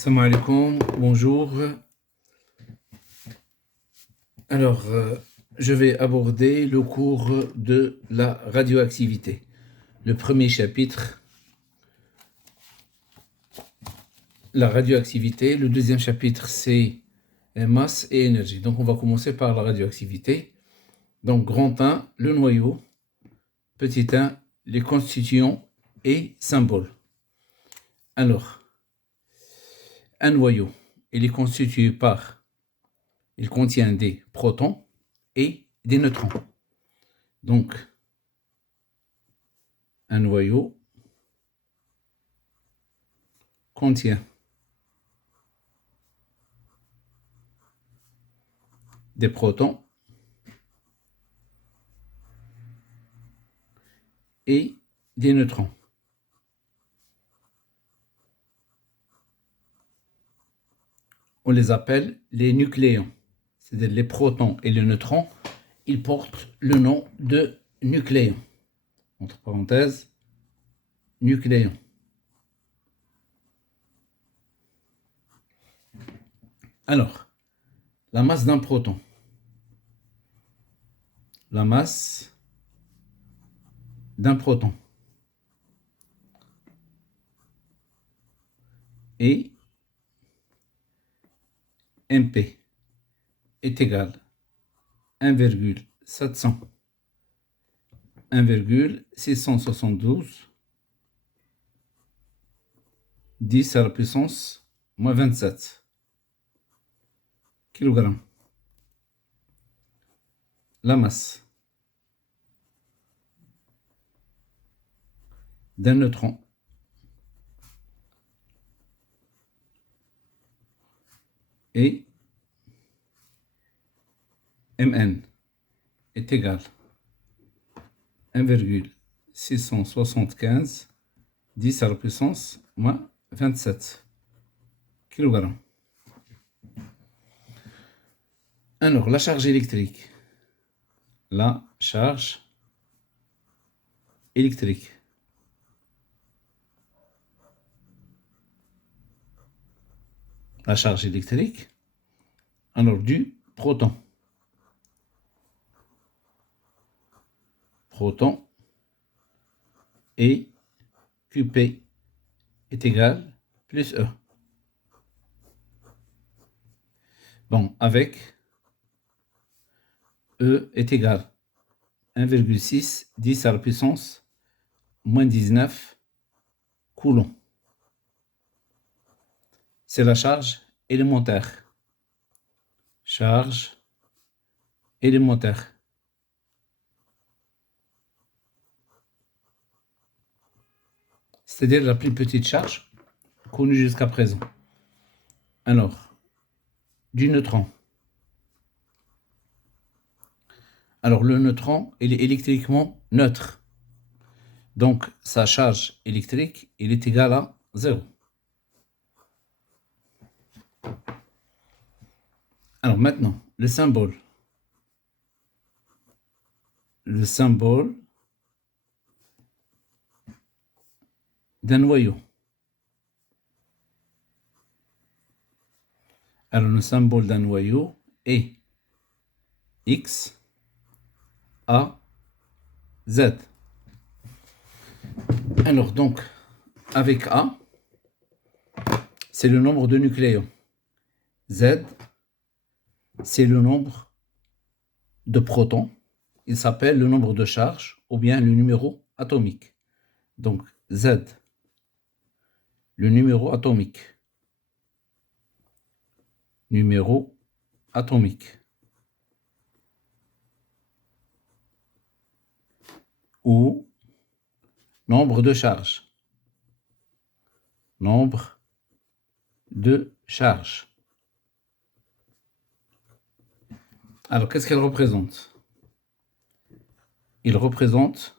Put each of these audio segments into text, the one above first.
Salam alaikum, bonjour. Alors, je vais aborder le cours de la radioactivité. Le premier chapitre, la radioactivité. Le deuxième chapitre, c'est masse et énergie. Donc, on va commencer par la radioactivité. Donc, grand 1, le noyau. Petit 1, les constituants et symboles. Alors, un noyau, il est constitué par, il contient des protons et des neutrons. Donc, un noyau contient des protons et des neutrons. On les appelle les nucléons. C'est-à-dire les protons et les neutrons, ils portent le nom de nucléons. Entre parenthèses, nucléons. Alors, la masse d'un proton. La masse d'un proton est MP est égal à 1,672 10 à la puissance moins 27 kg. La masse d'un neutron est Mn est égal à 1,675 10 à la puissance moins 27 kg. Alors, la charge électrique. La charge électrique. La charge électrique, alors du proton. Proton et QP est égal plus E. Bon, avec E est égal à 1,6 10 à la puissance moins 19 coulombs. C'est la charge élémentaire. Charge élémentaire. C'est-à-dire la plus petite charge connue jusqu'à présent. Alors, du neutron. Alors, le neutron, il est électriquement neutre. Donc, sa charge électrique, il est égal à 0. Alors, maintenant, le symbole. Le symbole d'un noyau. Alors, le symbole d'un noyau est X, A, Z. Alors, donc, avec A, c'est le nombre de nucléons. Z, c'est le nombre de protons. Il s'appelle le nombre de charges ou bien le numéro atomique. Donc, Z, le numéro atomique. Numéro atomique. Ou nombre de charges. Nombre de charges. Alors, qu'est-ce qu'elle représente? Il représente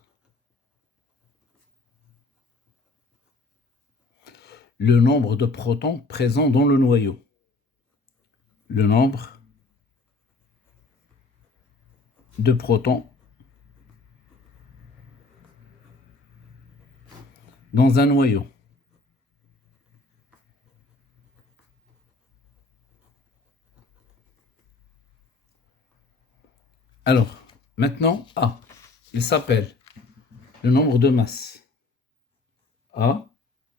le nombre de protons présents dans le noyau. Le nombre de protons dans un noyau. Alors, maintenant, A, il s'appelle le nombre de masses. A,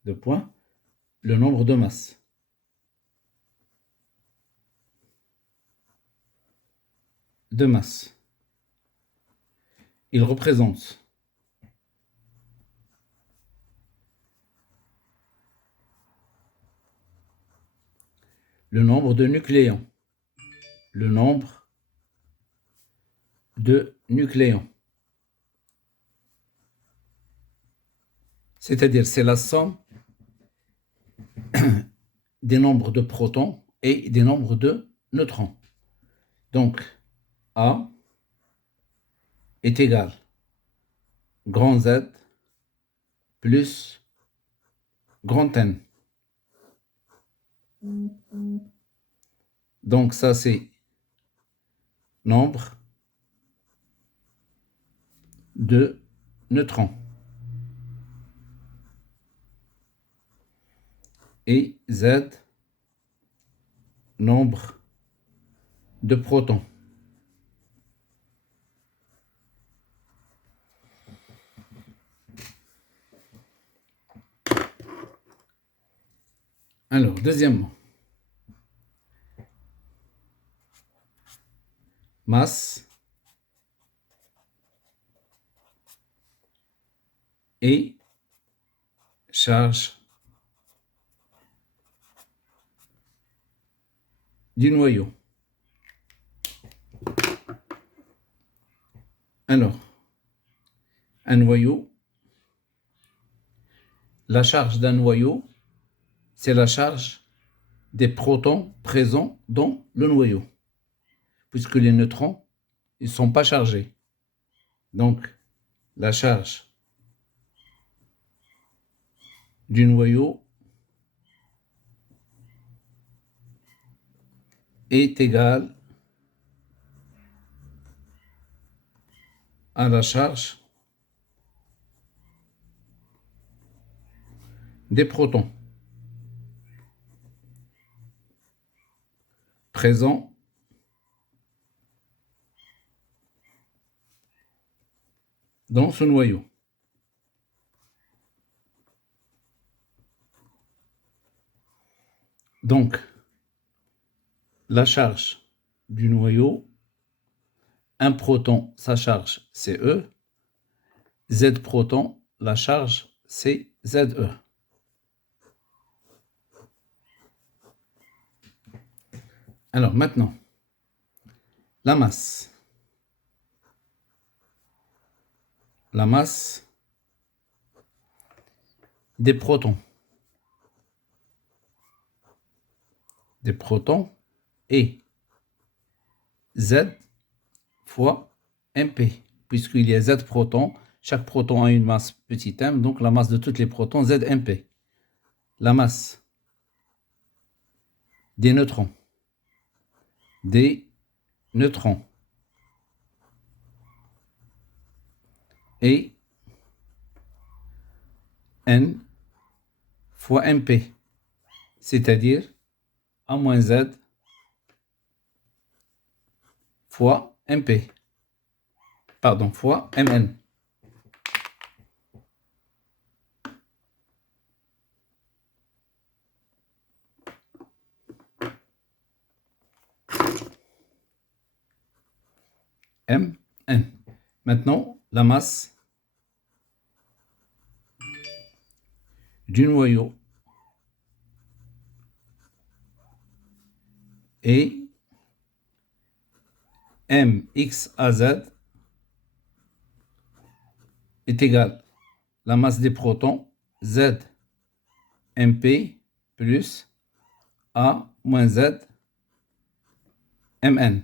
deux points, le nombre de masses. De masse. Il représente le nombre de nucléons. Le nombre de nucléons. C'est-à-dire, c'est la somme des nombres de protons et des nombres de neutrons. Donc, A est égal grand Z plus grand N. Donc, ça, c'est nombre de neutrons. Et Z, nombre de protons. Alors, deuxièmement, masse et charge du noyau. Alors, un noyau, la charge d'un noyau, c'est la charge des protons présents dans le noyau, puisque les neutrons, ils ne sont pas chargés. Donc, la charge du noyau est égale à la charge des protons présents dans ce noyau. Donc, la charge du noyau, un proton, sa charge, c'est E. Z proton, la charge, c'est ZE. Alors maintenant, la masse. La masse des protons. Des protons est Z fois MP, puisqu'il y a Z protons, chaque proton a une masse petit m, donc la masse de tous les protons, Z MP. La masse des neutrons. Des neutrons. Et N fois MP, c'est-à-dire A moins Z fois MP. Pardon, fois Mn. Mn. Maintenant, la masse du noyau est Mxaz est égal la masse des protons Z MP plus A moins Z Mn.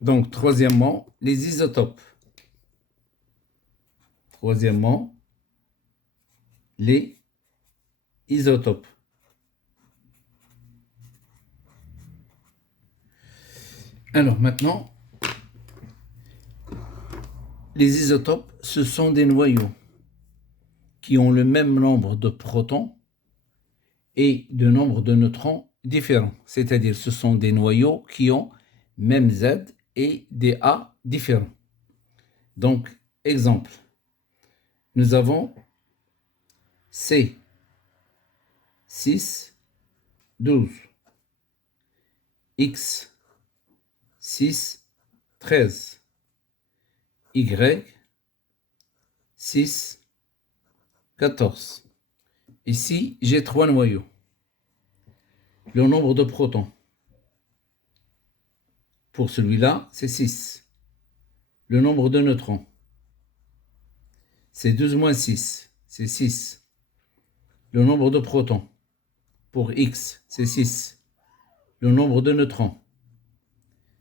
Donc, troisièmement, les isotopes. Troisièmement, les isotopes. Alors maintenant, les isotopes, ce sont des noyaux qui ont le même nombre de protons et de nombre de neutrons différents. C'est-à-dire, ce sont des noyaux qui ont même Z et des A différents. Donc, exemple, nous avons C, 6, 12, X, 6, 13, Y, 6, 14. Ici, j'ai 3 noyaux. Le nombre de protons pour celui-là, c'est 6. Le nombre de neutrons, c'est 12 moins 6, c'est 6. Le nombre de protons pour X, c'est 6. Le nombre de neutrons,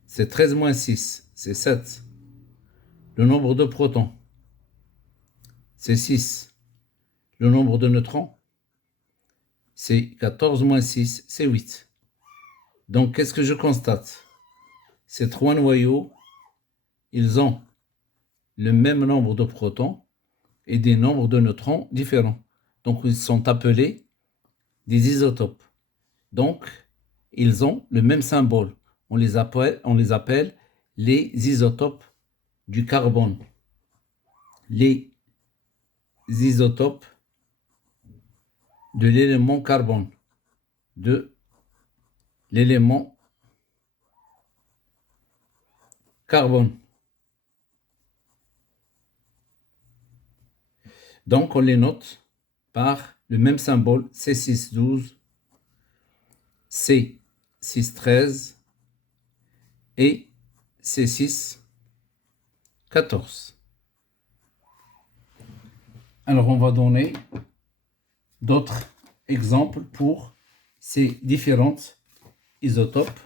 c'est 13 moins 6, c'est 7. Le nombre de protons, c'est 6. Le nombre de neutrons, c'est 14 moins 6, c'est 8. Donc, qu'est-ce que je constate? Ces 3 noyaux, ils ont le même nombre de protons et des nombres de neutrons différents. Donc, ils sont appelés des isotopes. Donc, ils ont le même symbole. On les appelle les isotopes du carbone. Les isotopes de l'élément carbone. De l'élément carbone. Donc, on les note par le même symbole C612, C613 et C614. Alors, on va donner d'autres exemples pour ces différentes isotopes.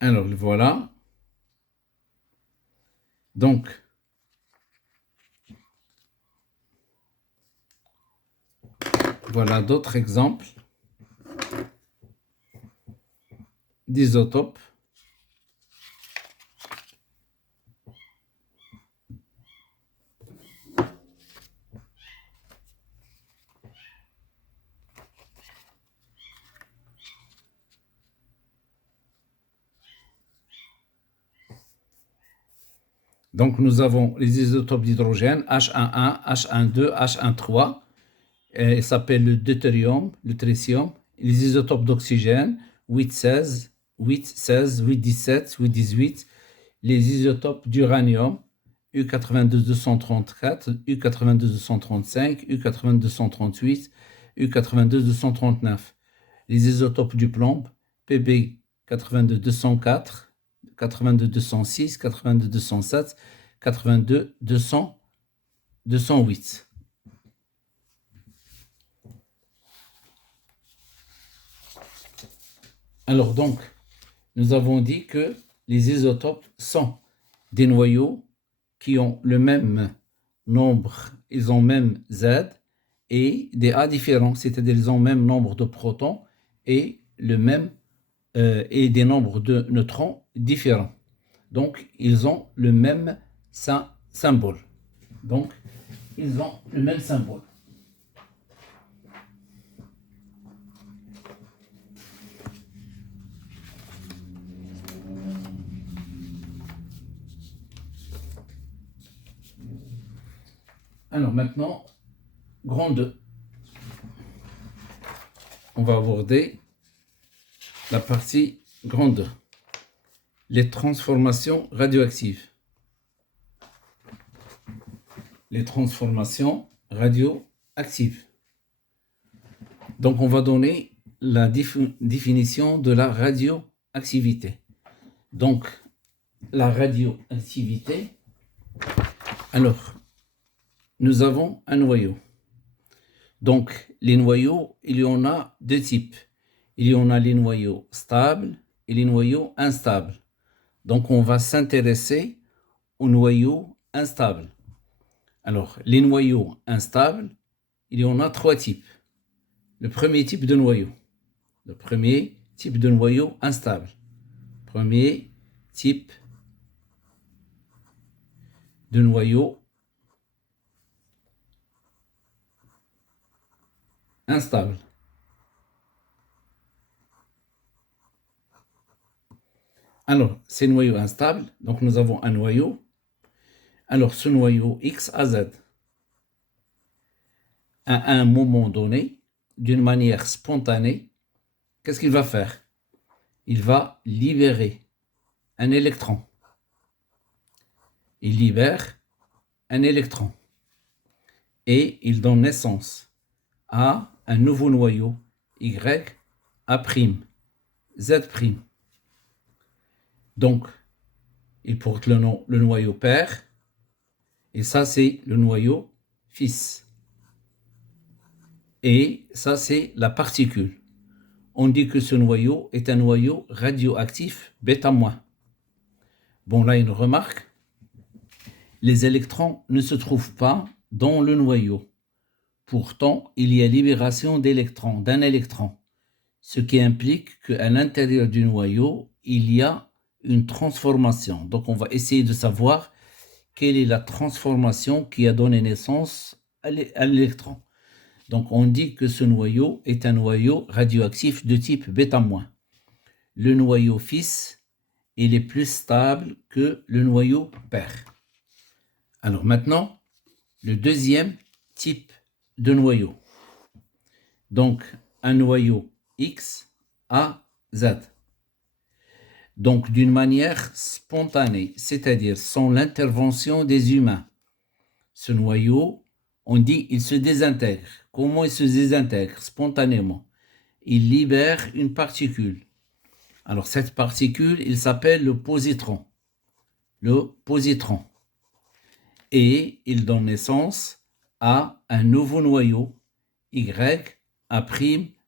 Alors, voilà. Donc, voilà d'autres exemples d'isotopes. Donc, nous avons les isotopes d'hydrogène, H11, H12, H13. Il s'appelle le deutérium, le tritium. Les isotopes d'oxygène, 816, 816, 817, 818. Les isotopes d'uranium, U82-234, U82-235, U82-238, U82-239. Les isotopes du plomb, Pb 82-204, 82-206, 82-207, 82-208. Alors donc, nous avons dit que les isotopes sont des noyaux qui ont le même nombre, ils ont même Z et des A différents, c'est-à-dire ils ont le même nombre de protons et et des nombres de neutrons différents. Donc, ils ont le même symbole. Donc, ils ont le même symbole. Alors maintenant, grand 2. On va aborder la partie grand 2. Les transformations radioactives. Les transformations radioactives. Donc, on va donner la définition de la radioactivité. Donc, la radioactivité, alors, nous avons un noyau. Donc, les noyaux, il y en a deux types. Il y en a les noyaux stables et les noyaux instables. Donc, on va s'intéresser aux noyaux instables. Alors, les noyaux instables, il y en a 3 types. Le premier type de noyau. Le premier type de noyau instable. Premier type de noyau instable. Alors, ces noyaux instables, donc nous avons un noyau. Alors, ce noyau X à Z, à un moment donné, d'une manière spontanée, qu'est-ce qu'il va faire? Il va libérer un électron. Il libère un électron. Et il donne naissance à un nouveau noyau, Y, A', Z'. Donc, il porte le nom, le noyau père, et ça c'est le noyau fils. Et ça c'est la particule. On dit que ce noyau est un noyau radioactif β-. Bon, là une remarque, les électrons ne se trouvent pas dans le noyau. Pourtant, il y a libération d'électrons, d'un électron, ce qui implique qu'à l'intérieur du noyau, il y a une transformation. Donc, on va essayer de savoir quelle est la transformation qui a donné naissance à l'électron. Donc, on dit que ce noyau est un noyau radioactif de type β-. Le noyau fils, il est plus stable que le noyau père. Alors maintenant, le deuxième type de noyau. Donc, un noyau X, A, Z. Donc, d'une manière spontanée, c'est-à-dire sans l'intervention des humains. Ce noyau, on dit, il se désintègre. Comment il se désintègre? Spontanément. Il libère une particule. Alors, cette particule, il s'appelle le positron. Le positron. Et il donne naissance à un nouveau noyau, Y, A',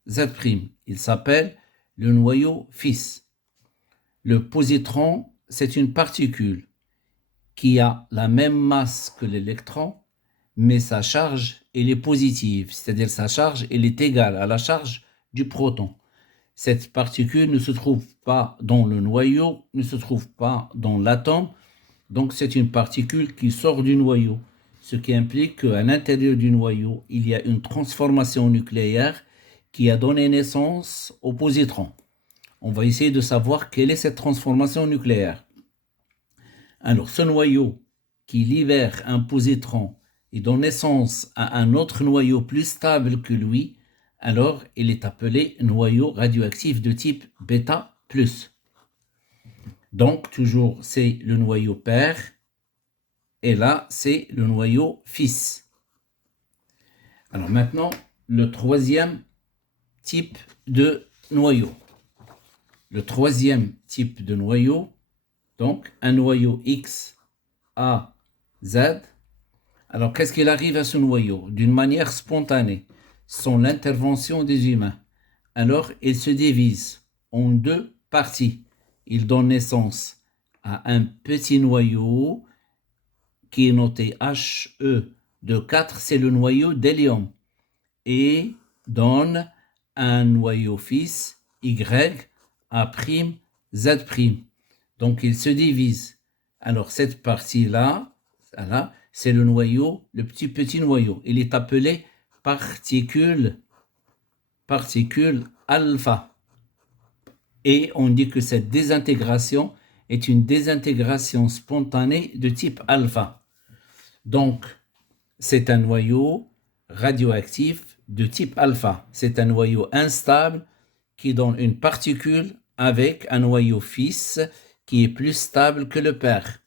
Z'. Il s'appelle le noyau fils. Le positron, c'est une particule qui a la même masse que l'électron, mais sa charge, elle est positive, c'est-à-dire sa charge, elle est égale à la charge du proton. Cette particule ne se trouve pas dans le noyau, ne se trouve pas dans l'atome, donc c'est une particule qui sort du noyau, ce qui implique qu'à l'intérieur du noyau, il y a une transformation nucléaire qui a donné naissance au positron. On va essayer de savoir quelle est cette transformation nucléaire. Alors, ce noyau qui libère un positron et donne naissance à un autre noyau plus stable que lui, alors il est appelé noyau radioactif de type β+. Donc, toujours, c'est le noyau père, et là, c'est le noyau fils. Alors maintenant, le troisième type de noyau. Le troisième type de noyau, donc un noyau X, A, Z. Alors, qu'est-ce qu'il arrive à ce noyau? D'une manière spontanée, sans l'intervention des humains. Alors, il se divise en 2 parties. Il donne naissance à un petit noyau qui est noté He de 4, c'est le noyau d'hélium, et donne un noyau fils Y, A', Z'. Donc, il se divise. Alors, cette partie-là, c'est le noyau, le petit noyau. Il est appelé particule alpha. Et on dit que cette désintégration est une désintégration spontanée de type alpha. Donc, c'est un noyau radioactif de type alpha. C'est un noyau instable qui donne une particule avec un noyau fils qui est plus stable que le père.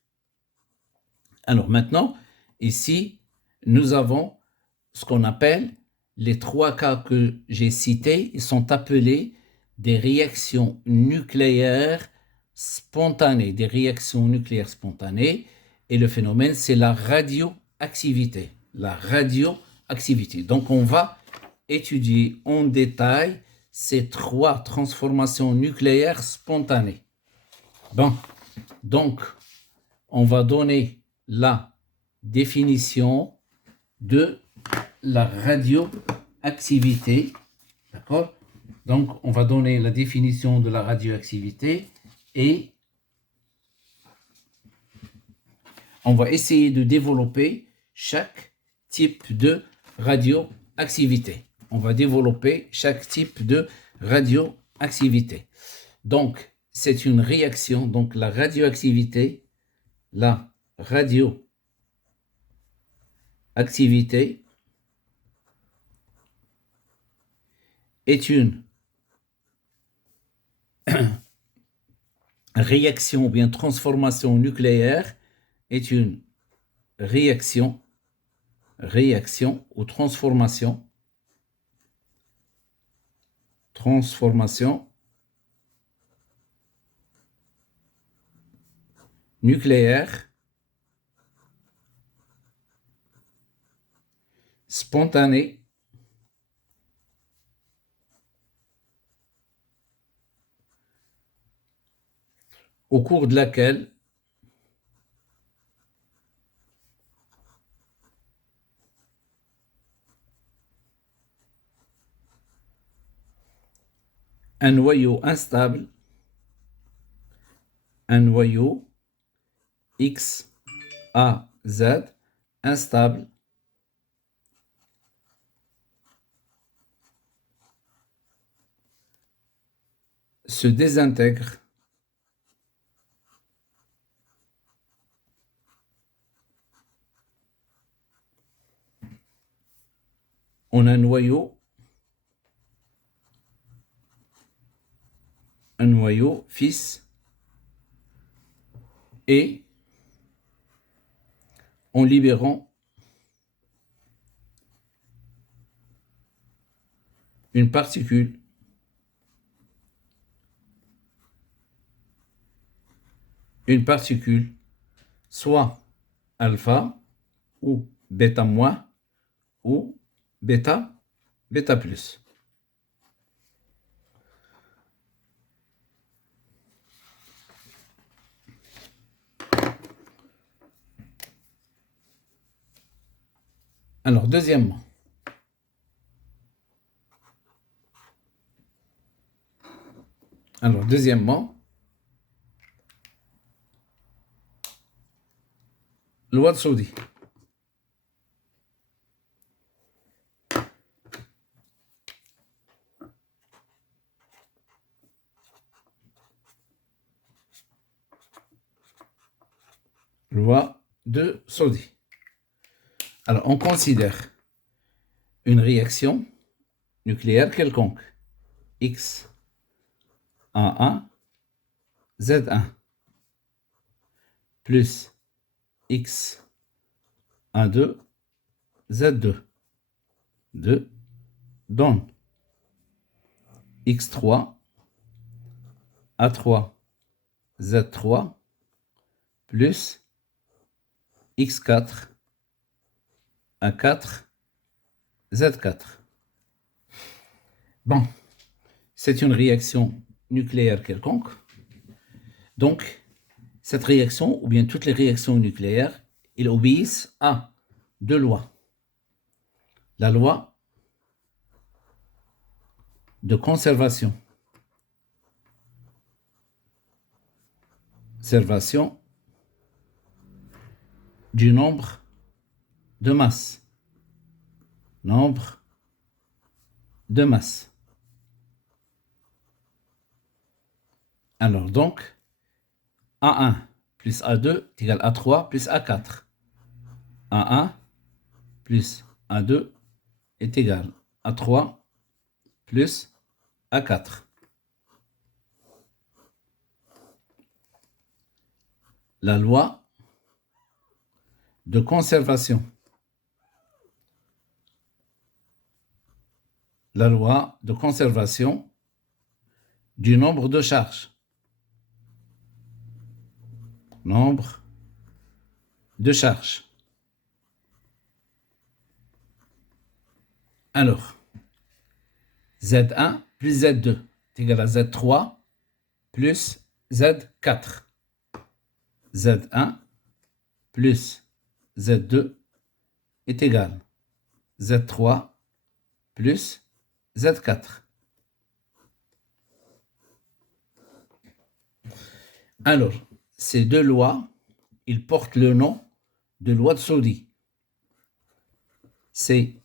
Alors maintenant, ici, nous avons ce qu'on appelle les 3 cas que j'ai cités. Ils sont appelés des réactions nucléaires spontanées. Des réactions nucléaires spontanées. Et le phénomène, c'est la radioactivité. La radioactivité. Donc, on va étudier en détail ces 3 transformations nucléaires spontanées. Bon, donc, on va donner la définition de la radioactivité. D'accord? Donc, on va donner la définition de la radioactivité et on va essayer de développer chaque type de radioactivité. On va développer chaque type de radioactivité. Donc, c'est une réaction. Donc, la radioactivité est une réaction ou bien transformation nucléaire, est une réaction ou transformation nucléaire spontanée au cours de laquelle un noyau instable, un noyau X, A, Z, instable, se désintègre en un noyau fils et en libérant une particule soit alpha ou bêta moins ou bêta plus. Alors, deuxièmement, loi de Saudi. Loi de Saudi. Alors, on considère une réaction nucléaire quelconque, X, A1, Z1, plus X, A2, Z2, 2, donne X3, A3, Z3, plus X4, A4, Z4. Bon, c'est une réaction nucléaire quelconque. Donc, cette réaction, ou bien toutes les réactions nucléaires, ils obéissent à deux lois. La loi de conservation du nombre de masse. Alors donc, A1 plus A2 est égal à A3 plus A4. A1 plus A2 est égal à A3 plus A4. La loi de conservation. La loi de conservation du nombre de charges. Nombre de charges. Alors, Z1 plus Z2 est égal à Z3 plus Z4. Z1 plus Z2 est égal à Z3 plus Z4. Alors, ces deux lois, ils portent le nom de loi de Soddy. C'est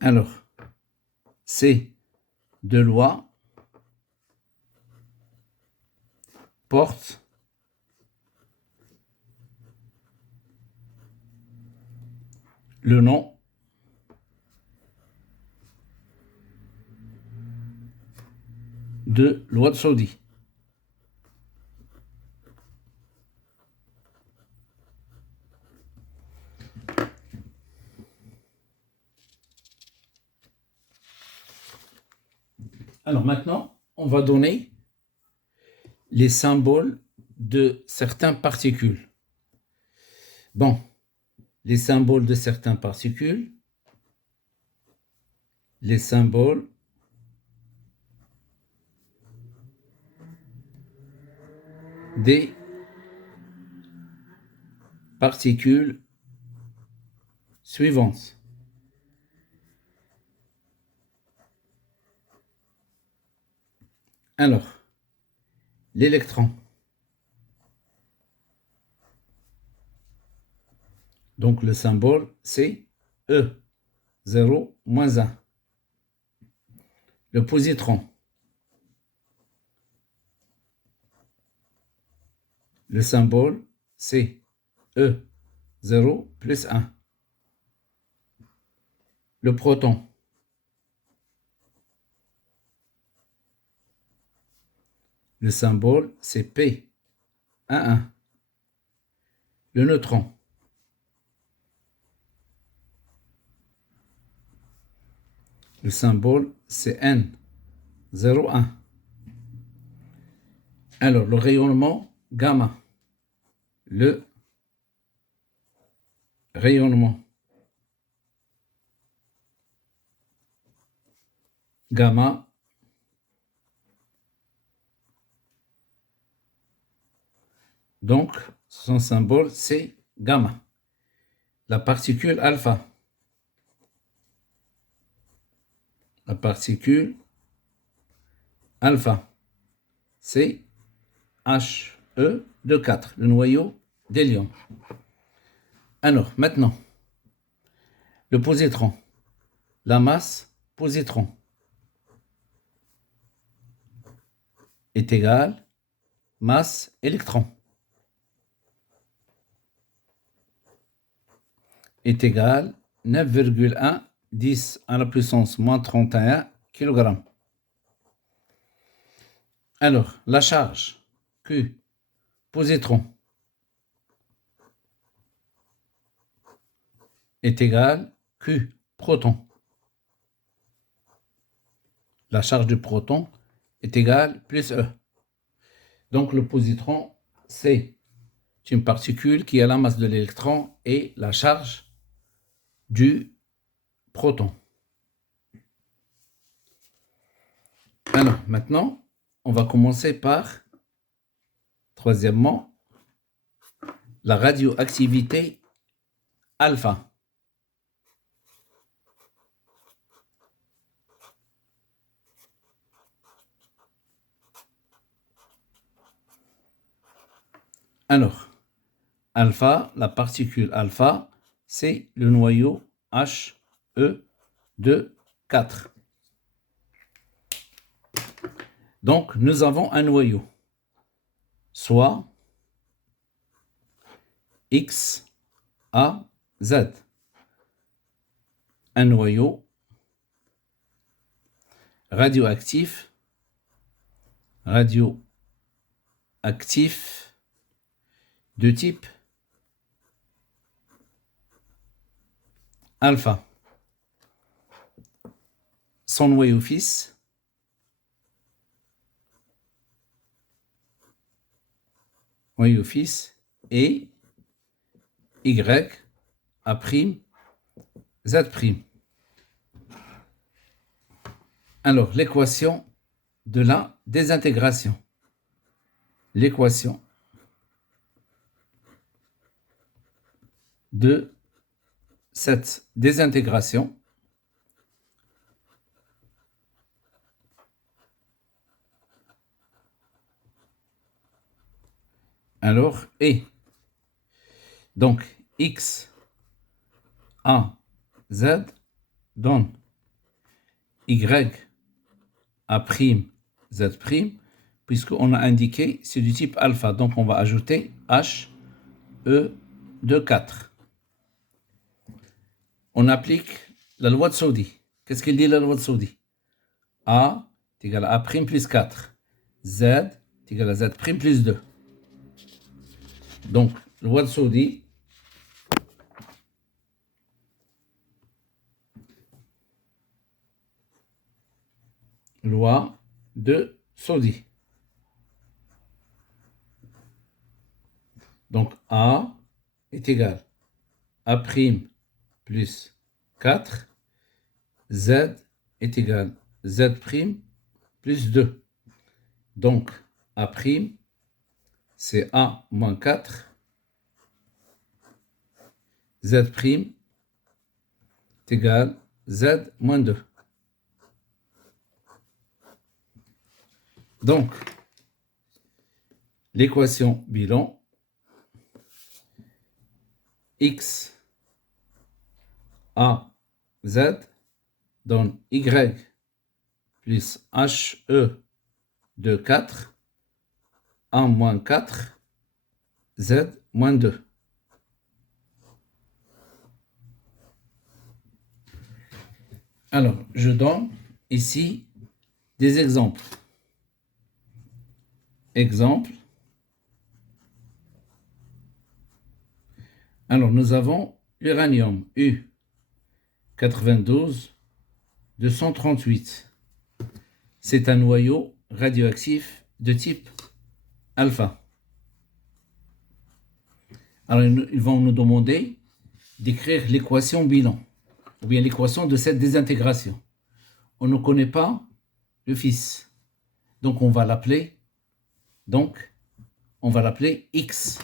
alors, ces deux lois portent le nom de loi de Soddy. Alors maintenant, on va donner les symboles de certaines particules. Bon, les symboles de certaines particules, les symboles des particules suivantes. Alors, l'électron. Donc, le symbole, c'est E, 0, moins 1. Le positron. Le symbole, c'est E, 0, plus 1. Le proton. Le symbole, c'est P, 1, 1. Le neutron. Le symbole, c'est N, 0, 1. Alors, le rayonnement gamma. Le rayonnement gamma, donc son symbole c'est gamma. La particule alpha. La particule alpha, c'est He2, le noyau d'hélium. Alors, maintenant, le positron. La masse positron est égale masse électron est égale 9,1 10 à la puissance moins 31 kg. Alors, la charge Q positron est égale Q proton. La charge du proton est égale plus E. Donc le positron, c'est une particule qui a la masse de l'électron et la charge du proton. Alors maintenant, on va commencer par, troisièmement, la radioactivité alpha. Alors, alpha, la particule alpha, c'est le noyau He2. Donc, nous avons un noyau, soit X, A, Z. Un noyau radioactif de type alpha. Son noyau fils est Y A', Z'. Alors, l'équation de la désintégration. L'équation de cette désintégration alors est donc x a z donne y a prime z prime, puisqu'on a indiqué c'est du type alpha, donc on va ajouter h e de 4. On applique la loi de Saudi. Qu'est-ce qu'il dit la loi de Saudi? A est égal à A' plus 4. Z est égal à Z' plus 2. Donc, loi de Saudi. Loi de Saudi. Donc, A est égal à A' plus 4. Z est égal à Z' plus 2. Donc, A', c'est A moins 4. Z' est égal à Z moins 2. Donc, l'équation bilan, x a z donne y plus he de 4, a moins 4, z moins 2. Alors, je donne ici des exemples. Exemple. Alors, nous avons l'uranium U 92 238. C'est un noyau radioactif de type alpha. Alors, ils vont nous demander d'écrire l'équation bilan, ou bien l'équation de cette désintégration. On ne connaît pas le fils. Donc, on va l'appeler X.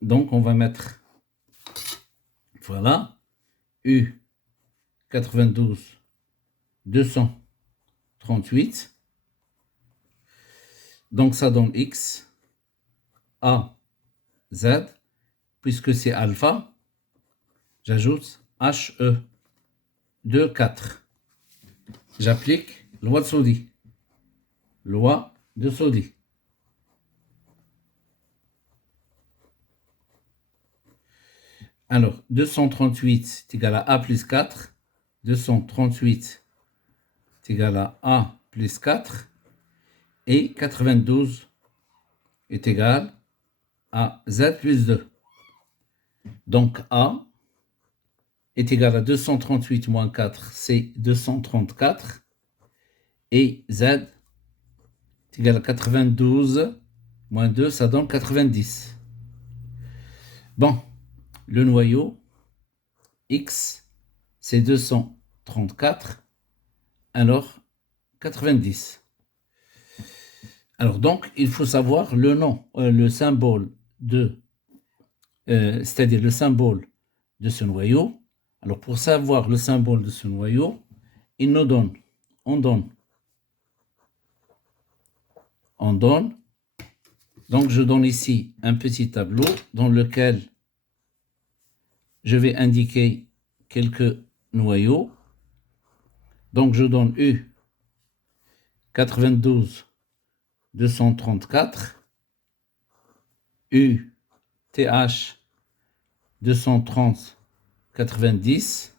Donc, on va mettre, voilà, U 92 238. Donc, ça donne X, A, Z, puisque c'est alpha, j'ajoute HE de 4. J'applique loi de Saudi. Loi de Saudi. Alors, 238 est égal à A plus 4. 238 est égal à A plus 4. Et 92 est égal à Z plus 2. Donc, A est égal à 238 moins 4, c'est 234. Et Z est égal à 92 moins 2, ça donne 90. Bon, le noyau X, c'est 234, alors 90. Alors donc, il faut savoir le nom, le symbole de, c'est-à-dire le symbole de ce noyau. Alors pour savoir le symbole de ce noyau, il nous donne, on donne. Donc je donne ici un petit tableau dans lequel je vais indiquer quelques noyaux. Donc je donne U 92 234, U TH 230 90,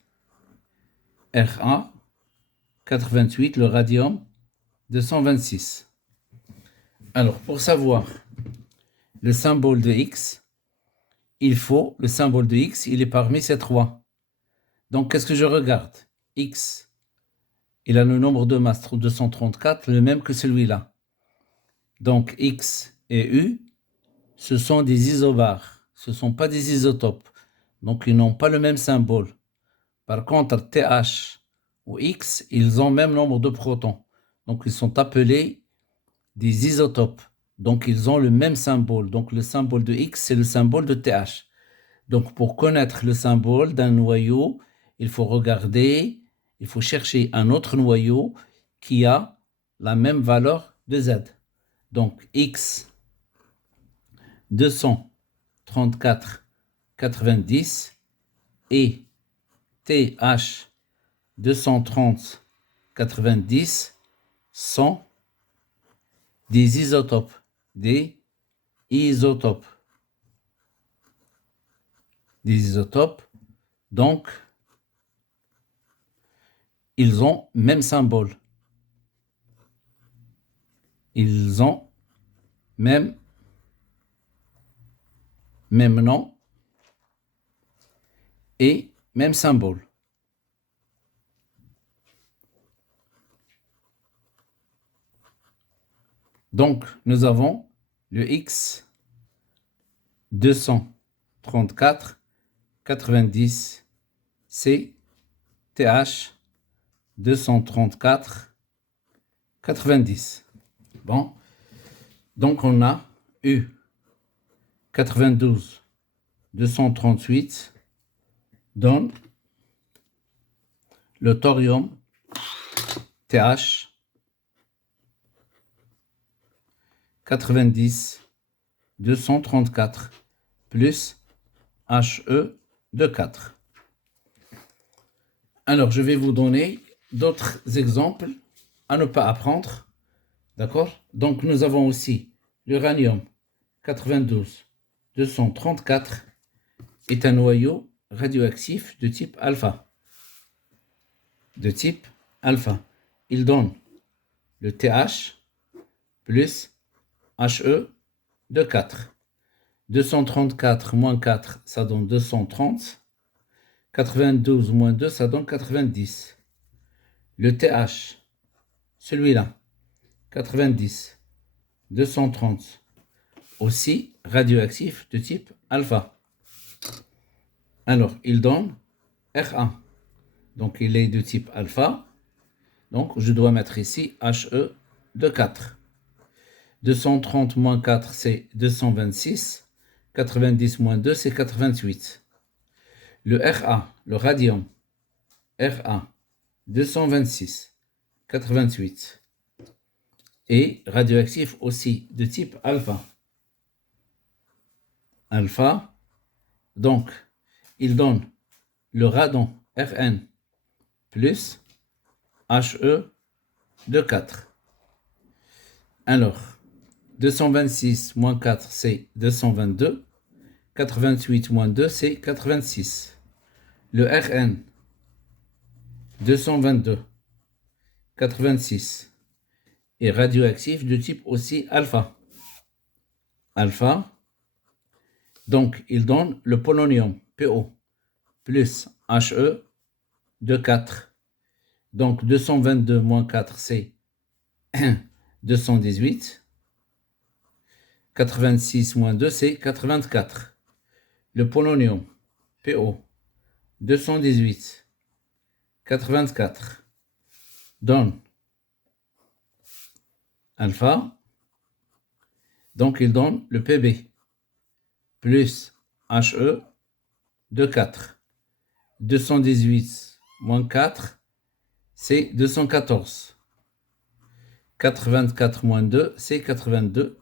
Ra 88, le radium 226. Alors pour savoir le symbole de X, le symbole de X, il est parmi ces trois. Donc qu'est-ce que je regarde? X, il a le nombre de masse 234, le même que celui-là. Donc X et U, ce sont des isobars, ce ne sont pas des isotopes. Donc ils n'ont pas le même symbole. Par contre, TH ou X, ils ont même nombre de protons. Donc, ils sont appelés des isotopes. Donc, ils ont le même symbole. Donc, le symbole de X, c'est le symbole de TH. Donc, pour connaître le symbole d'un noyau, il faut regarder, il faut chercher un autre noyau qui a la même valeur de Z. Donc, X 234 90 et TH 230 90 sont des isotopes. Des isotopes. Des isotopes. Donc, ils ont même symbole. Ils ont même nom et même symbole. Donc, nous avons le X 234 90 C TH 234 90. Bon, donc on a eu 92 238 donne le thorium TH 90 234 plus HE de 4. Alors, je vais vous donner d'autres exemples à ne pas apprendre. D'accord? Donc, nous avons aussi l'uranium 92 234 est un noyau radioactif de type alpha. De type alpha. Il donne le TH plus HE de 4. 234 moins 4, ça donne 230. 92 moins 2, ça donne 90. Le TH, celui-là, 90, 230, aussi radioactif de type alpha. Alors, il donne Ra. Donc, il est de type alpha. Donc, je dois mettre ici HE de 4. 230 moins 4, c'est 226. 90 moins 2, c'est 88. Le Ra, le radium, Ra, 226, 88. Et radioactif aussi de type alpha. Alpha, donc, il donne le radon, Rn, plus HE de 4. Alors, 226 moins 4, c'est 222. 88 moins 2, c'est 86. Le Rn, 222, 86, est radioactif de type aussi alpha. Alpha, donc il donne le polonium, PO, plus HE de 4. Donc 222 moins 4, c'est 218. 86 moins 2, c'est 84. Le polonium, PO, 218, 84, donne alpha. Donc, il donne le Pb, plus He de 4. 218 moins 4, c'est 214. 84 moins 2, c'est 82.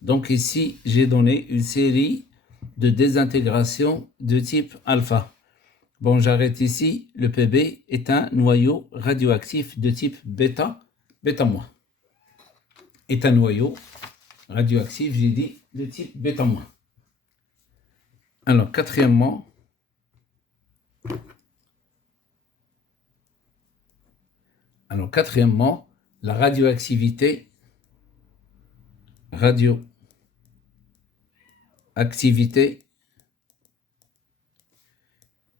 Donc ici, j'ai donné une série de désintégration de type alpha. Bon, j'arrête ici. Le Pb est un noyau radioactif de type bêta, bêta-. Est un noyau radioactif, j'ai dit, de type bêta-. Alors, quatrièmement, la radioactivité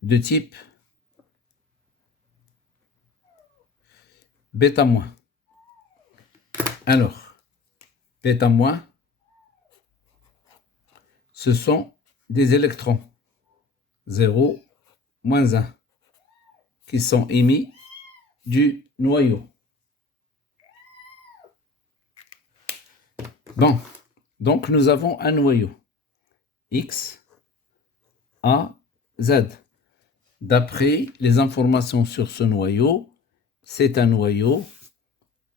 de type bêta-. Alors, bêta-, ce sont des électrons 0, -1 qui sont émis du noyau. Bon, donc nous avons un noyau X, A, Z. D'après les informations sur ce noyau, c'est un noyau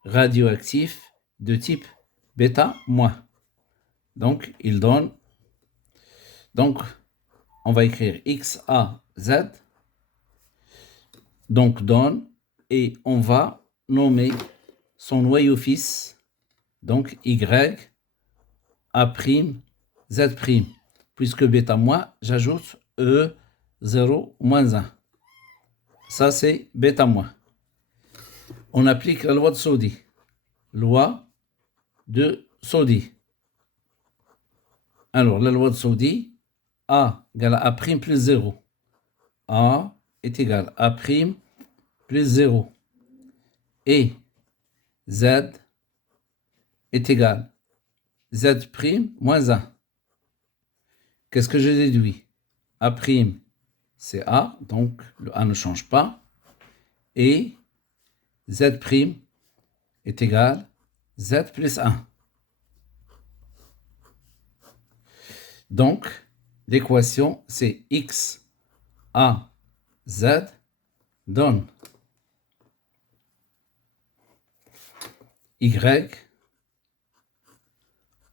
radioactif de type bêta-. Donc, il donne. Donc, on va écrire X, A, Z. Donc, donne. Et on va nommer son noyau fils. Donc, Y, A', Z'. Puisque bêta-, j'ajoute E0 moins 1. Ça, c'est bêta-. On applique la loi de Soddy. Loi de Soddy. Alors, la loi de Soddy, A égale à A' plus 0. A est égal à A' plus 0. Et Z est égal à Z' moins 1. Qu'est-ce que je déduis? A', c'est A, donc le A ne change pas. Et Z' est égal à Z plus 1. Donc, l'équation, c'est X, A, Z donne Y,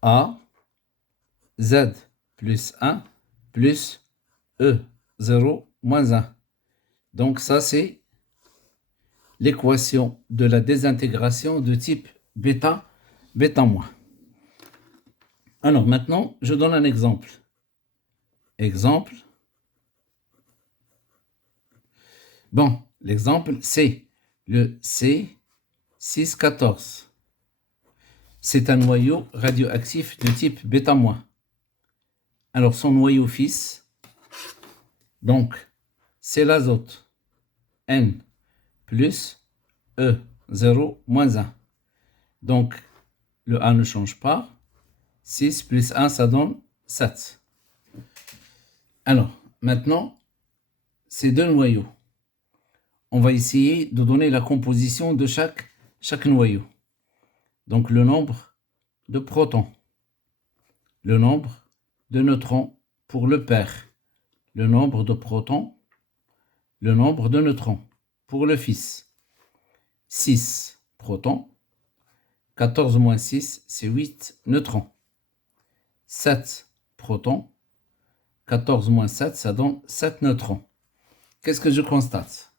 A, Z plus 1 plus E0 moins 1. Donc, ça, c'est l'équation de la désintégration de type bêta-. Alors, maintenant, je donne un exemple. Exemple. Bon, l'exemple, c'est le C614. C'est un noyau radioactif de type bêta-. Alors, son noyau fils, donc, c'est l'azote. N plus E0 moins 1. Donc, le A ne change pas. 6 plus 1, ça donne 7. Alors, maintenant, ces deux noyaux. On va essayer de donner la composition de chaque noyau. Donc, le nombre de protons, le nombre de neutrons pour le père, le nombre de protons, le nombre de neutrons pour le fils. 6 protons, 14 moins 6, c'est 8 neutrons. 7 protons, 14 moins 7, ça donne 7 neutrons. Qu'est-ce que je constate?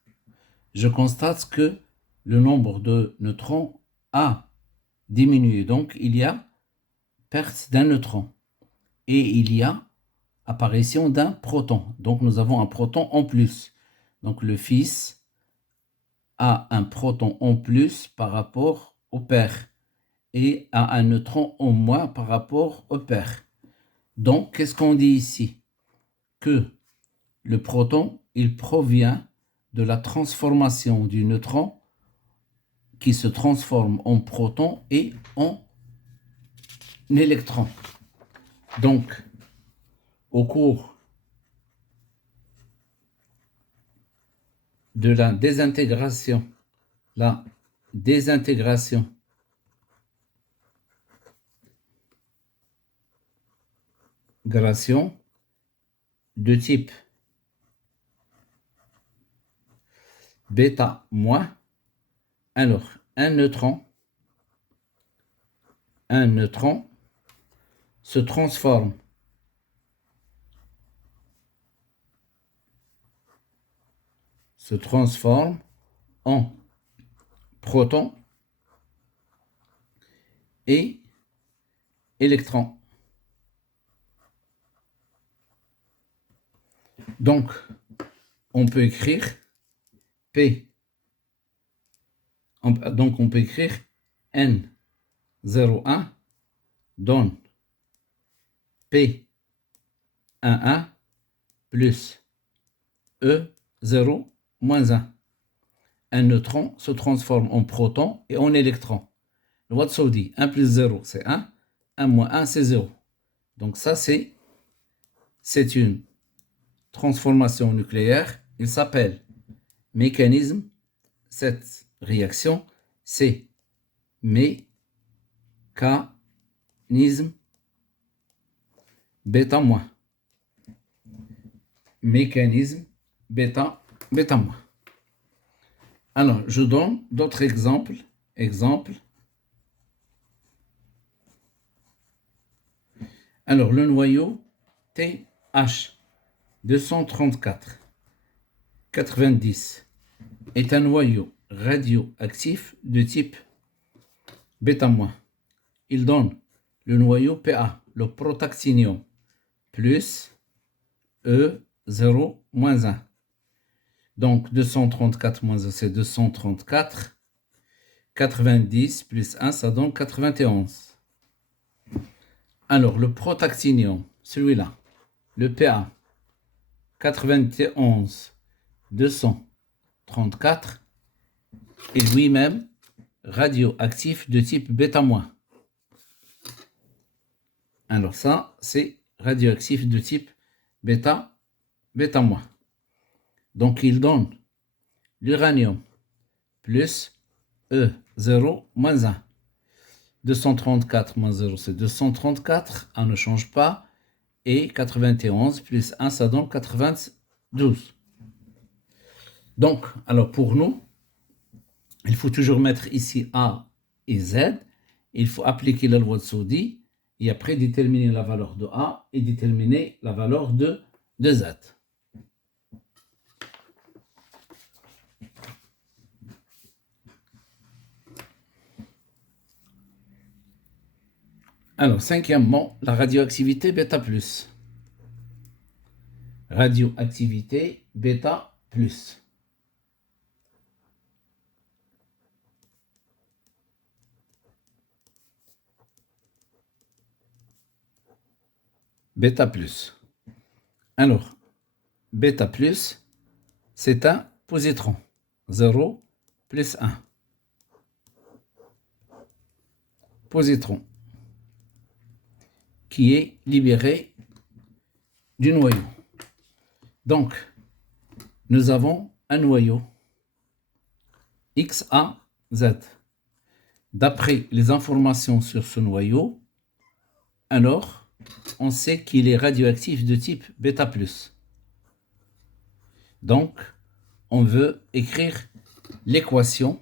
Je constate que le nombre de neutrons a diminué. Donc, il y a perte d'un neutron. Et il y a apparition d'un proton. Donc, nous avons un proton en plus. Donc, le fils a un proton en plus par rapport au père. Et a un neutron en moins par rapport au père. Donc, qu'est-ce qu'on dit ici? Que le proton, il provient de la transformation du neutron qui se transforme en proton et en électron. Donc, au cours de la désintégration de type bêta-, alors un neutron se transforme en proton et électron. Donc, on peut écrire P. Donc, on peut écrire N01 donne P11 plus E0 moins 1. Un neutron se transforme en proton et en électron. Le loi de Soddy, 1 plus 0, c'est 1. 1 moins 1, c'est 0. Donc ça, c'est une transformation nucléaire. Il s'appelle mécanisme 7. réaction, c'est mécanisme bêta moins. Mécanisme bêta moins. Alors, je donne d'autres exemples. Alors, le noyau TH 234 90 est un noyau radioactif de type bêta-. Il donne le noyau PA, le protactinium, plus E0-1. Donc 234 moins 1, c'est 234. 90 plus 1, ça donne 91. Alors, le protactinium, celui-là, le PA, 91, 234, est lui-même radioactif de type bêta-. Alors ça, c'est radioactif de type bêta-. Donc, il donne l'uranium plus E0-1. 234 moins 0, c'est 234. 1 ne change pas. Et 91 plus 1, ça donne 92. Donc, alors pour nous, il faut toujours mettre ici A et Z. Il faut appliquer la loi de Saudi et après déterminer la valeur de A et déterminer la valeur de Z. Alors, cinquièmement, la radioactivité bêta+. Radioactivité bêta+. Bêta+. Alors, bêta+, c'est un positron. 0 plus 1. Positron qui est libéré du noyau. Donc, nous avons un noyau XAZ. D'après les informations sur ce noyau, alors, on sait qu'il est radioactif de type bêta+. Donc, on veut écrire l'équation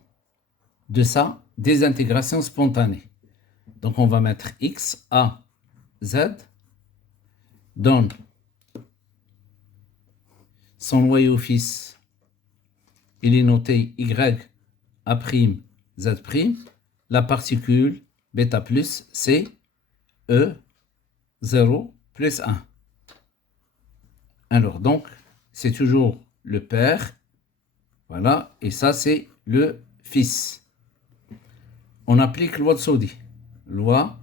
de sa désintégration spontanée. Donc, on va mettre XAZ donne son noyau fils. Il est noté YA'Z'. La particule bêta+, c'est E0 plus 1. Alors, donc, c'est toujours le père. Voilà, et ça, c'est le fils. On applique loi de Saudi. Loi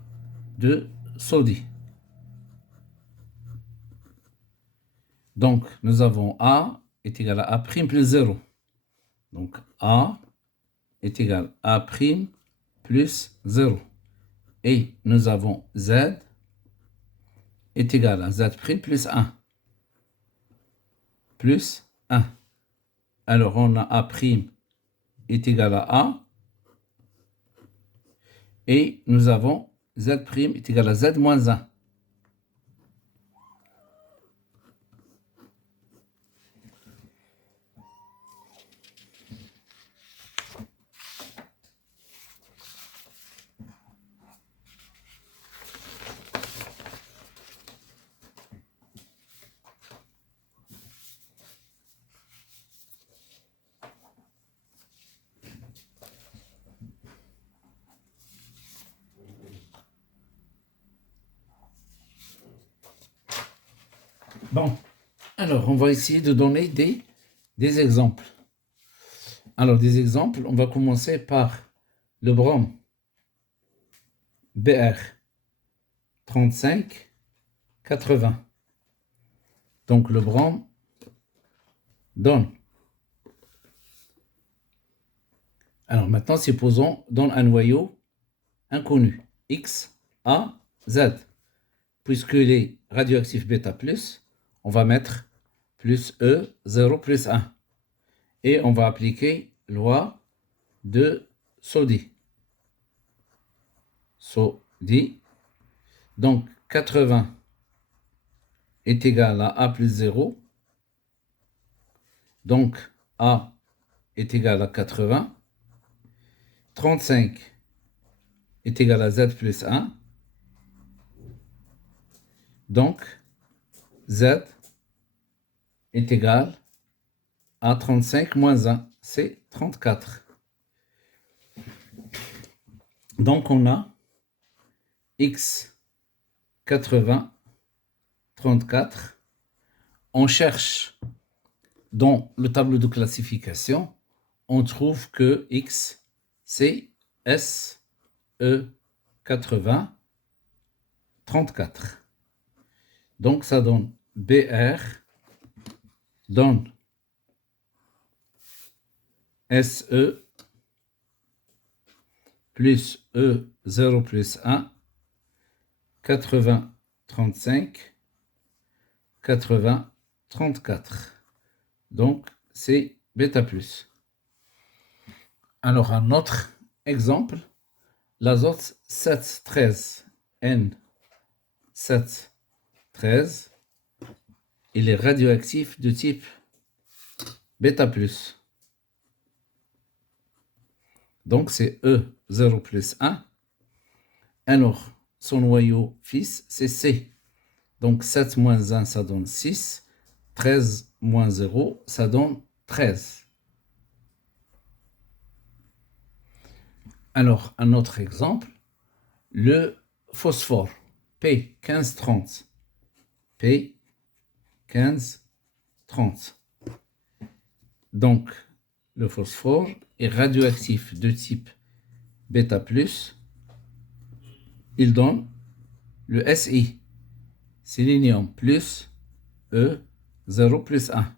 de Saudi. Donc, nous avons A est égal à A' plus 0. Donc, A est égal à A' plus 0. Et nous avons Z est égal à Z' plus 1. Plus 1. Alors, on a A' est égal à A. Et nous avons Z' est égal à Z moins 1. Bon, alors on va essayer de donner des exemples. Alors, des exemples, on va commencer par le brome BR 3580. Donc, le brome donne. Alors, maintenant, supposons donne un noyau inconnu, X, A, Z. Puisqu'il est radioactif bêta+, on va mettre plus E, 0 plus 1. Et on va appliquer loi de sodi. Sodi. Donc, 80 est égal à A plus 0. Donc, A est égal à 80. 35 est égal à Z plus 1. Donc, Z est égal à 35 moins 1. C'est 34. Donc, on a X 80, 34. On cherche dans le tableau de classification, on trouve que X, c'est SE 80, 34. Donc, ça donne BR, donne SE plus E0 plus 1, 80, 35, 80, 34. Donc, c'est bêta plus. Alors, un autre exemple, l'azote 713, N713, il est radioactif de type bêta plus. Donc, c'est E0 plus 1. Alors, son noyau fils, c'est C. Donc, 7 moins 1, ça donne 6. 13 moins 0, ça donne 13. Alors, un autre exemple, le phosphore, P1530. P1530. Donc, le phosphore est radioactif de type bêta+. Il donne le Si, sélénium plus E0 plus 1.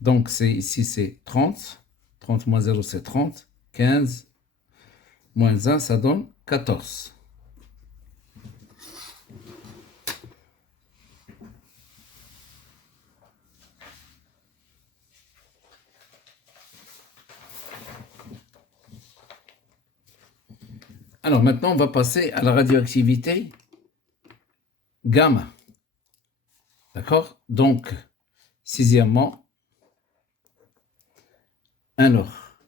Donc, ici, c'est 30. 30 moins 0, c'est 30. 15 moins 1, ça donne 14. Alors maintenant, on va passer à la radioactivité gamma. D'accord? Donc, sixièmement, alors,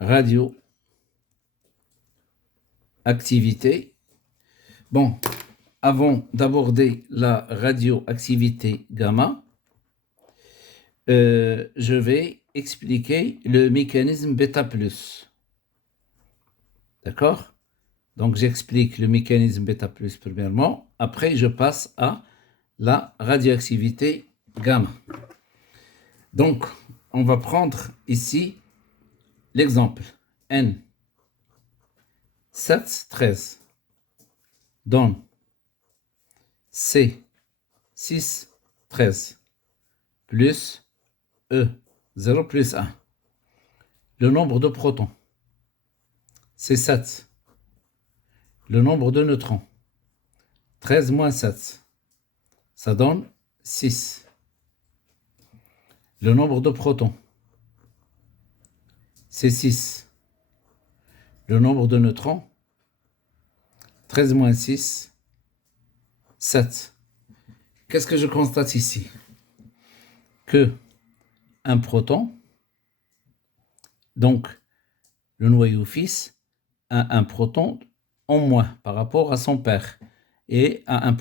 radioactivité. Bon, avant d'aborder la radioactivité gamma, je vais expliquer le mécanisme bêta+. D'accord? Donc, j'explique le mécanisme bêta+, premièrement. Après, je passe à la radioactivité gamma. Donc, on va prendre ici l'exemple N713 donne C613 plus E0 plus 1. Le nombre de protons, c'est 7. Le nombre de neutrons, 13 moins 7, ça donne 6. Le nombre de protons, c'est 6. Le nombre de neutrons, 13 moins 6, 7. Qu'est-ce que je constate ici? Que un proton, donc le noyau fils, a un proton en moins par rapport à son père et a un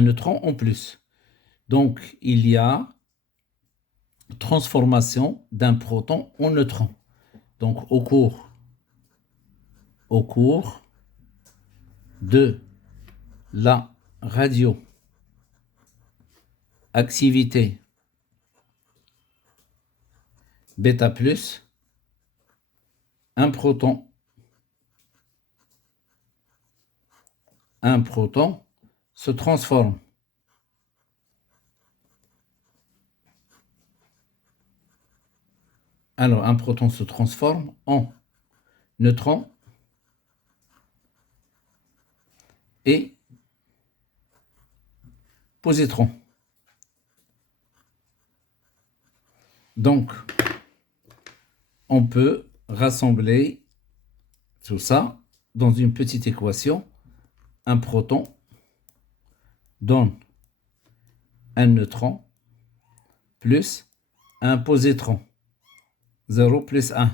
neutron en plus. Donc, il y a transformation d'un proton en neutron. Donc, au cours de la radioactivité bêta+, un proton se transforme un proton se transforme en neutron et positron. Donc, on peut rassembler tout ça dans une petite équation. Un proton donne un neutron plus un positron. 0 plus 1.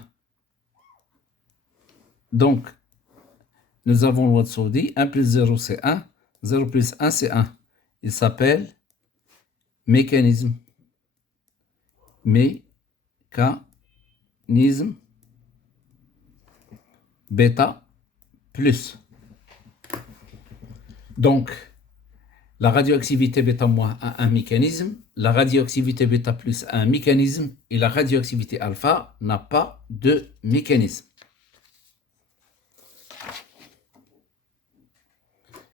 Donc, nous avons loi de Saudi. 1 plus 0, c'est 1. 0 plus 1, c'est 1. Il s'appelle mécanisme. Mécanisme bêta plus. Donc, la radioactivité bêta moins a un mécanisme, la radioactivité bêta plus a un mécanisme, et la radioactivité alpha n'a pas de mécanisme.